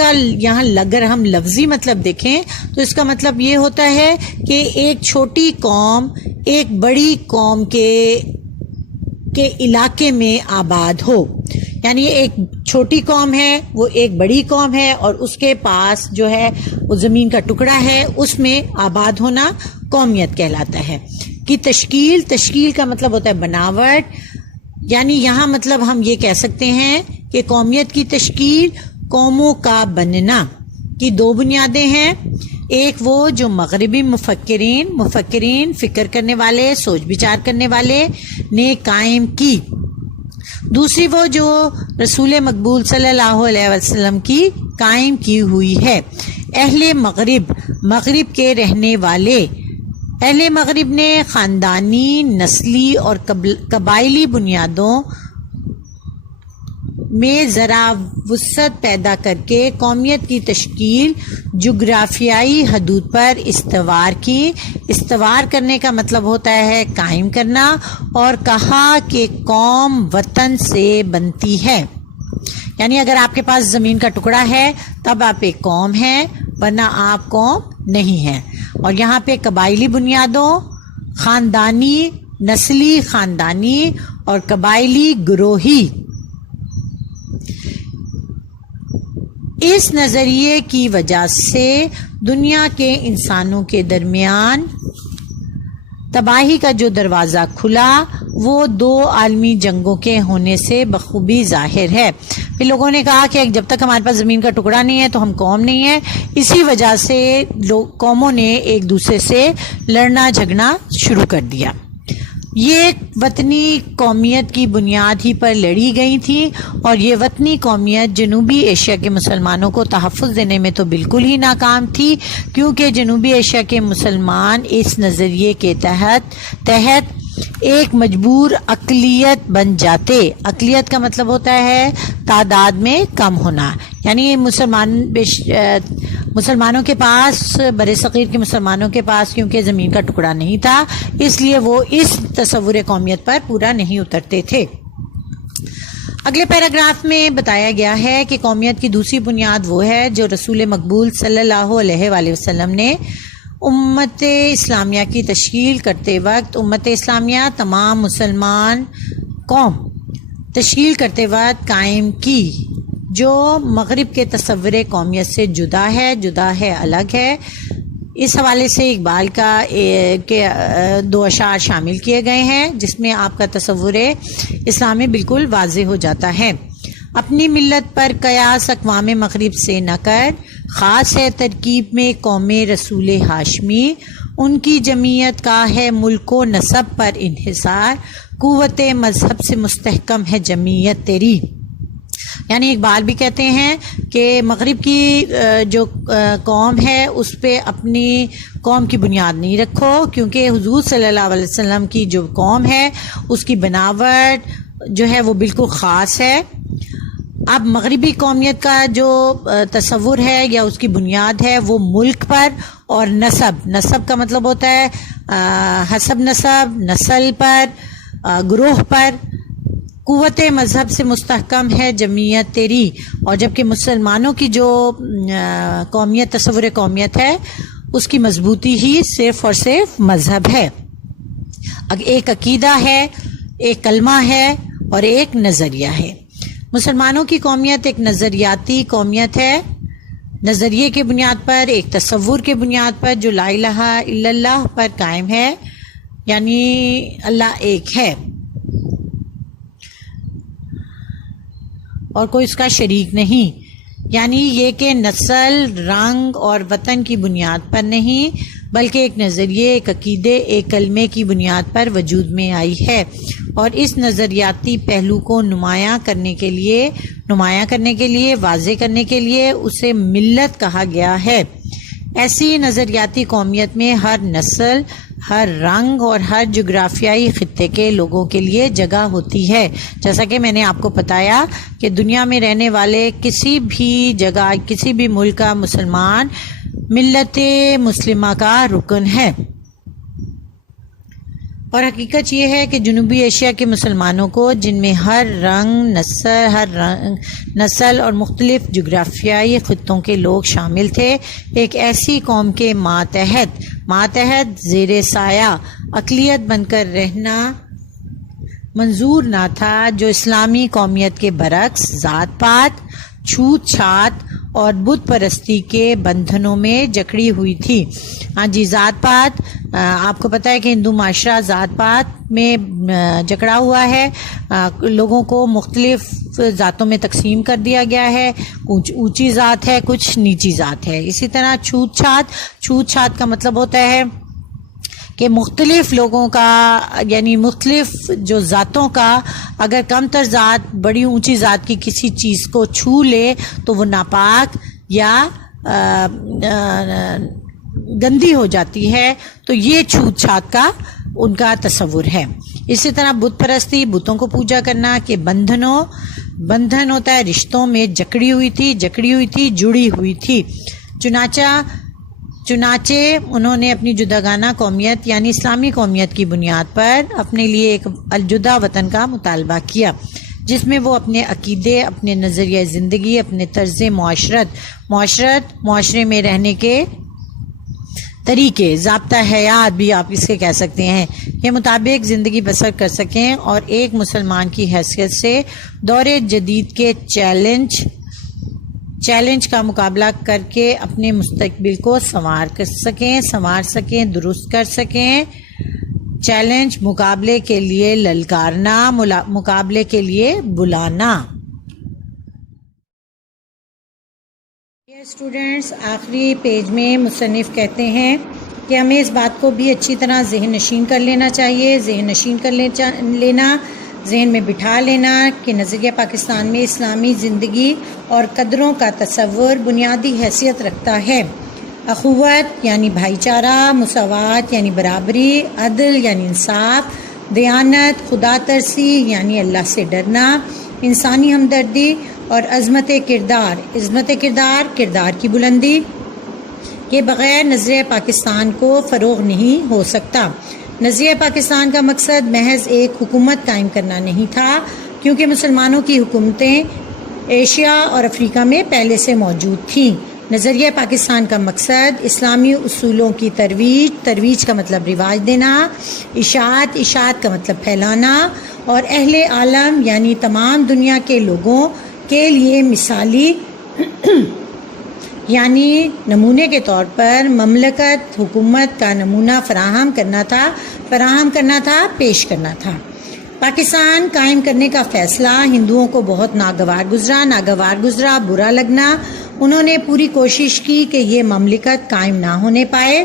کا یہاں اگر ہم لفظی مطلب دیکھیں تو اس کا مطلب یہ ہوتا ہے کہ ایک چھوٹی قوم ایک بڑی قوم کے علاقے میں آباد ہو. یعنی ایک چھوٹی قوم ہے وہ ایک بڑی قوم ہے اور اس کے پاس جو ہے وہ زمین کا ٹکڑا ہے, اس میں آباد ہونا قومیت کہلاتا ہے. کہ تشکیل کا مطلب ہوتا ہے بناوٹ. یعنی یہاں مطلب ہم یہ کہہ سکتے ہیں کہ قومیت کی تشکیل قوموں کا بننا کی دو بنیادیں ہیں. ایک وہ جو مغربی مفکرین فکر کرنے والے, سوچ بچار کرنے والے نے قائم کی. دوسری وہ جو رسول مقبول صلی اللہ علیہ وسلم کی قائم کی ہوئی ہے. اہل مغرب کے رہنے والے اہل مغرب نے خاندانی, نسلی اور قبائلی بنیادوں میں ذرا وسعت پیدا کر کے قومیت کی تشکیل جغرافیائی حدود پر استوار کی. استوار کرنے کا مطلب ہوتا ہے قائم کرنا, اور کہا کہ قوم وطن سے بنتی ہے. یعنی اگر آپ کے پاس زمین کا ٹکڑا ہے تب آپ ایک قوم ہیں, ورنہ آپ قوم نہیں ہیں. اور یہاں پہ قبائلی بنیادوں, خاندانی, نسلی خاندانی اور قبائلی گروہی, اس نظریے کی وجہ سے دنیا کے انسانوں کے درمیان تباہی کا جو دروازہ کھلا وہ دو عالمی جنگوں کے ہونے سے بخوبی ظاہر ہے. پھر لوگوں نے کہا کہ جب تک ہمارے پاس زمین کا ٹکڑا نہیں ہے تو ہم قوم نہیں ہیں. اسی وجہ سے قوموں نے ایک دوسرے سے لڑنا جھگڑنا شروع کر دیا. یہ وطنی قومیت کی بنیاد ہی پر لڑی گئی تھی, اور یہ وطنی قومیت جنوبی ایشیا کے مسلمانوں کو تحفظ دینے میں تو بالکل ہی ناکام تھی, کیونکہ جنوبی ایشیا کے مسلمان اس نظریے کے تحت ایک مجبور اقلیت بن جاتے. اقلیت کا مطلب ہوتا ہے تعداد میں کم ہونا. یعنی مسلمانوں کے پاس, برصغیر کے مسلمانوں کے پاس کیونکہ زمین کا ٹکڑا نہیں تھا, اس لیے وہ اس تصور قومیت پر پورا نہیں اترتے تھے. اگلے پیراگراف میں بتایا گیا ہے کہ قومیت کی دوسری بنیاد وہ ہے جو رسول مقبول صلی اللہ علیہ وآلہ وسلم نے امت اسلامیہ کی تشکیل کرتے وقت, امت اسلامیہ تمام مسلمان قوم تشکیل کرتے وقت قائم کی, جو مغرب کے تصور قومیت سے جدا ہے, الگ ہے. اس حوالے سے اقبال کے دو اشعار شامل کیے گئے ہیں جس میں آپ کا تصور اسلام میں بالکل واضح ہو جاتا ہے. اپنی ملت پر قیاس اقوام مغرب سے نہ کر, خاص ہے ترکیب میں قوم رسول ہاشمی. ان کی جمعیت کا ہے ملک و نسب پر انحصار, قوت مذہب سے مستحکم ہے جمعیت تیری. یعنی اقبال بھی کہتے ہیں کہ مغرب کی جو قوم ہے اس پہ اپنی قوم کی بنیاد نہیں رکھو, کیونکہ حضور صلی اللہ علیہ وسلم کی جو قوم ہے اس کی بناوٹ جو ہے وہ بالکل خاص ہے. اب مغربی قومیت کا جو تصور ہے یا اس کی بنیاد ہے وہ ملک پر اور نسب کا مطلب ہوتا ہے حسب نسب, نسل پر, گروہ پر. قوت مذہب سے مستحکم ہے جمعیت تیری. اور جبکہ مسلمانوں کی جو قومیت, تصور قومیت ہے, اس کی مضبوطی ہی صرف اور صرف مذہب ہے. ایک عقیدہ ہے, ایک کلمہ ہے اور ایک نظریہ ہے. مسلمانوں کی قومیت ایک نظریاتی قومیت ہے, نظریے کے بنیاد پر, ایک تصور کے بنیاد پر جو لا الہ الا اللہ پر قائم ہے, یعنی اللہ ایک ہے اور کوئی اس کا شریک نہیں. یعنی یہ کہ نسل, رنگ اور وطن کی بنیاد پر نہیں بلکہ ایک نظریے, ایک عقیدے, ایک کلمے کی بنیاد پر وجود میں آئی ہے. اور اس نظریاتی پہلو کو نمایاں کرنے کے لیے, واضح کرنے کے لیے اسے ملت کہا گیا ہے. ایسی نظریاتی قومیت میں ہر نسل, ہر رنگ اور ہر جغرافیائی خطے کے لوگوں کے لیے جگہ ہوتی ہے. جیسا کہ میں نے آپ کو بتایا کہ دنیا میں رہنے والے کسی بھی جگہ, کسی بھی ملک کا مسلمان ملت مسلمہ کا رکن ہے. اور حقیقت یہ ہے کہ جنوبی ایشیا کے مسلمانوں کو، جن میں ہر نسل اور مختلف جغرافیائی خطوں کے لوگ شامل تھے، ایک ایسی قوم کے ماتحت زیر سایہ اقلیت بن کر رہنا منظور نہ تھا، جو اسلامی قومیت کے برعکس ذات پات، چھوت چھات اور بت پرستی کے بندھنوں میں جکڑی ہوئی تھی۔ ہاں جی، ذات پات، آپ کو پتہ ہے کہ ہندو معاشرہ ذات پات میں جکڑا ہوا ہے، لوگوں کو مختلف ذاتوں میں تقسیم کر دیا گیا ہے، کچھ اونچی ذات ہے، کچھ نیچی ذات ہے۔ اسی طرح چھوت چھات کا مطلب ہوتا ہے کہ مختلف لوگوں کا، یعنی مختلف جو ذاتوں کا، اگر کم تر ذات بڑی اونچی ذات کی کسی چیز کو چھو لے تو وہ ناپاک یا گندی ہو جاتی ہے، تو یہ چھوت چھات کا ان کا تصور ہے۔ اسی طرح بت پرستی، بتوں کو پوجا کرنا، کہ بندھن ہوتا ہے رشتوں میں، جکڑی ہوئی تھی، جڑی ہوئی تھی۔ چنانچہ انہوں نے اپنی جداگانہ قومیت یعنی اسلامی قومیت کی بنیاد پر اپنے لیے ایک الجدا وطن کا مطالبہ کیا، جس میں وہ اپنے عقیدے، اپنے نظریہ زندگی، اپنے طرز معاشرے میں رہنے کے طریقے، ضابطہ حیات بھی آپ اس کے کہہ سکتے ہیں، کے مطابق زندگی بسر کر سکیں اور ایک مسلمان کی حیثیت سے دور جدید کے چیلنج کا مقابلہ کر کے اپنے مستقبل کو سنوار سکیں، درست کر سکیں۔ چیلنج، مقابلے کے لیے للکارنا، مقابلے کے لیے بلانا۔ اسٹوڈنٹس، آخری پیج میں مصنف کہتے ہیں کہ ہمیں اس بات کو بھی اچھی طرح ذہن نشین کر لینا ذہن میں بٹھا لینا کہ نظریہ پاکستان میں اسلامی زندگی اور قدروں کا تصور بنیادی حیثیت رکھتا ہے۔ اخوت یعنی بھائی چارہ، مساوات یعنی برابری، عدل یعنی انصاف، دیانت، خدا ترسی یعنی اللہ سے ڈرنا، انسانی ہمدردی اور عظمت کردار کی بلندی کے بغیر نظریہ پاکستان کو فروغ نہیں ہو سکتا۔ نظریہ پاکستان کا مقصد محض ایک حکومت قائم کرنا نہیں تھا، کیونکہ مسلمانوں کی حکومتیں ایشیا اور افریقہ میں پہلے سے موجود تھیں۔ نظریہ پاکستان کا مقصد اسلامی اصولوں کی ترویج کا مطلب رواج دینا، اشاعت کا مطلب پھیلانا، اور اہل عالم یعنی تمام دنیا کے لوگوں کے لیے مثالی یعنی نمونے کے طور پر مملکت، حکومت کا نمونہ فراہم کرنا تھا، پیش کرنا تھا۔ پاکستان قائم کرنے کا فیصلہ ہندوؤں کو بہت ناگوار گزرا، برا لگنا۔ انہوں نے پوری کوشش کی کہ یہ مملکت قائم نہ ہونے پائے۔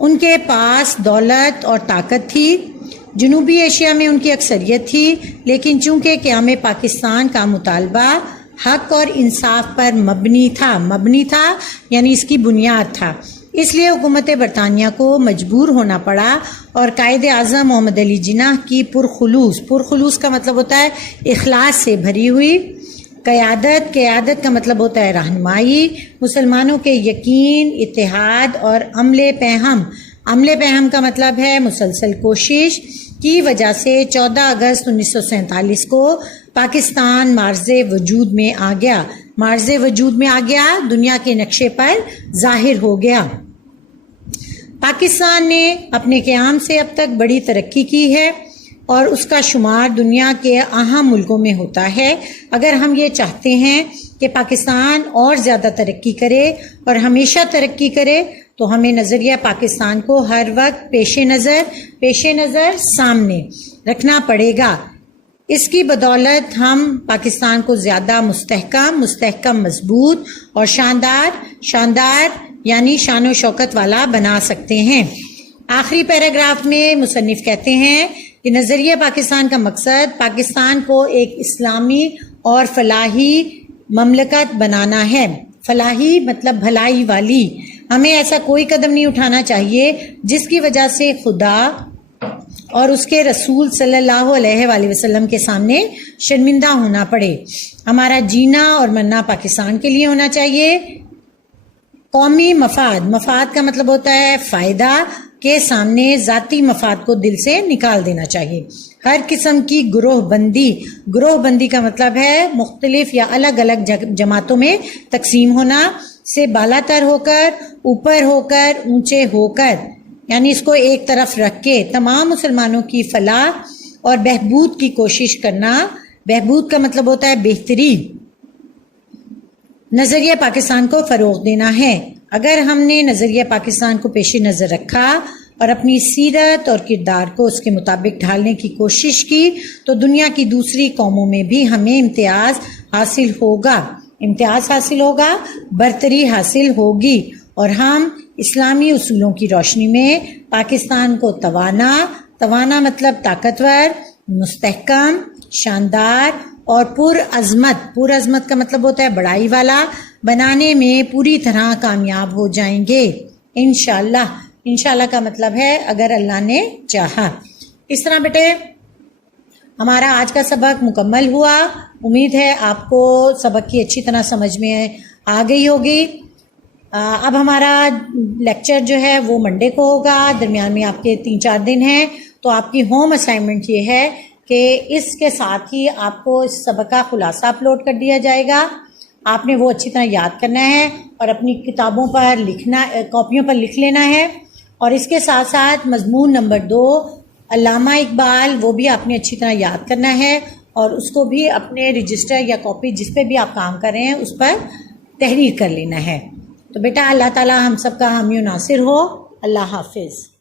ان کے پاس دولت اور طاقت تھی، جنوبی ایشیا میں ان کی اکثریت تھی، لیکن چونکہ قیام پاکستان کا مطالبہ حق اور انصاف پر مبنی تھا یعنی اس کی بنیاد تھا، اس لیے حکومت برطانیہ کو مجبور ہونا پڑا اور قائد اعظم محمد علی جناح کی پرخلوص کا مطلب ہوتا ہے اخلاص سے بھری ہوئی قیادت کا مطلب ہوتا ہے رہنمائی، مسلمانوں کے یقین، اتحاد اور عمل پہم کا مطلب ہے مسلسل کوشش کی وجہ سے 14 اگست 1947 کو پاکستان معرض وجود میں آ گیا، دنیا کے نقشے پر ظاہر ہو گیا۔ پاکستان نے اپنے قیام سے اب تک بڑی ترقی کی ہے اور اس کا شمار دنیا کے اہم ملکوں میں ہوتا ہے۔ اگر ہم یہ چاہتے ہیں کہ پاکستان اور زیادہ ترقی کرے اور ہمیشہ ترقی کرے تو ہمیں نظریہ پاکستان کو ہر وقت پیش نظر سامنے رکھنا پڑے گا۔ اس کی بدولت ہم پاکستان کو زیادہ مستحکم، مضبوط اور شاندار یعنی شان و شوکت والا بنا سکتے ہیں۔ آخری پیراگراف میں مصنف کہتے ہیں کہ نظریہ پاکستان کا مقصد پاکستان کو ایک اسلامی اور فلاحی مملکت بنانا ہے۔ فلاحی مطلب بھلائی والی۔ ہمیں ایسا کوئی قدم نہیں اٹھانا چاہیے جس کی وجہ سے خدا اور اس کے رسول صلی اللہ علیہ وآلہ وسلم کے سامنے شرمندہ ہونا پڑے۔ ہمارا جینا اور مرنا پاکستان کے لیے ہونا چاہیے۔ قومی مفاد کا مطلب ہوتا ہے فائدہ، کے سامنے ذاتی مفاد کو دل سے نکال دینا چاہیے. ہر قسم کی گروہ بندی کا مطلب ہے مختلف یا الگ الگ جماعتوں میں تقسیم ہونا، سے بالا تر ہو کر، اوپر ہو کر، اونچے ہو کر، یعنی اس کو ایک طرف رکھ کے تمام مسلمانوں کی فلاح اور بہبود کی کوشش کرنا. بہبود کا مطلب ہوتا ہے بہتری. نظریہ پاکستان کو فروغ دینا ہے. اگر ہم نے نظریہ پاکستان کو پیش نظر رکھا اور اپنی سیرت اور کردار کو اس کے مطابق ڈھالنے کی کوشش کی تو دنیا کی دوسری قوموں میں بھی ہمیں امتیاز حاصل ہوگا، برتری حاصل ہوگی، اور ہم اسلامی اصولوں کی روشنی میں پاکستان کو توانا مطلب طاقتور، مستحکم، شاندار اور پرعظمت کا مطلب ہوتا ہے بڑائی والا بنانے میں پوری طرح کامیاب ہو جائیں گے انشاءاللہ کا مطلب ہے اگر اللہ نے چاہا. اس طرح بیٹے ہمارا آج کا سبق مکمل ہوا. امید ہے آپ کو سبق کی اچھی طرح سمجھ میں آ گئی ہوگی. اب ہمارا لیکچر جو ہے وہ منڈے کو ہوگا. درمیان میں آپ کے 3-4 دن ہیں، تو آپ کی ہوم اسائنمنٹ یہ ہے کہ اس کے ساتھ ہی آپ کو اس سبق کا خلاصہ اپلوڈ کر دیا جائے گا. آپ نے وہ اچھی طرح یاد کرنا ہے اور اپنی کتابوں پر کاپیوں پر لکھ لینا ہے. اور اس کے ساتھ ساتھ مضمون نمبر 2 علامہ اقبال، وہ بھی آپ نے اچھی طرح یاد کرنا ہے اور اس کو بھی اپنے رجسٹر یا کاپی جس پہ بھی آپ کام کر رہے ہیں اس پر تحریر کر لینا ہے. تو بیٹا اللہ تعالی ہم سب کا حامی و ناصر ہو. اللہ حافظ.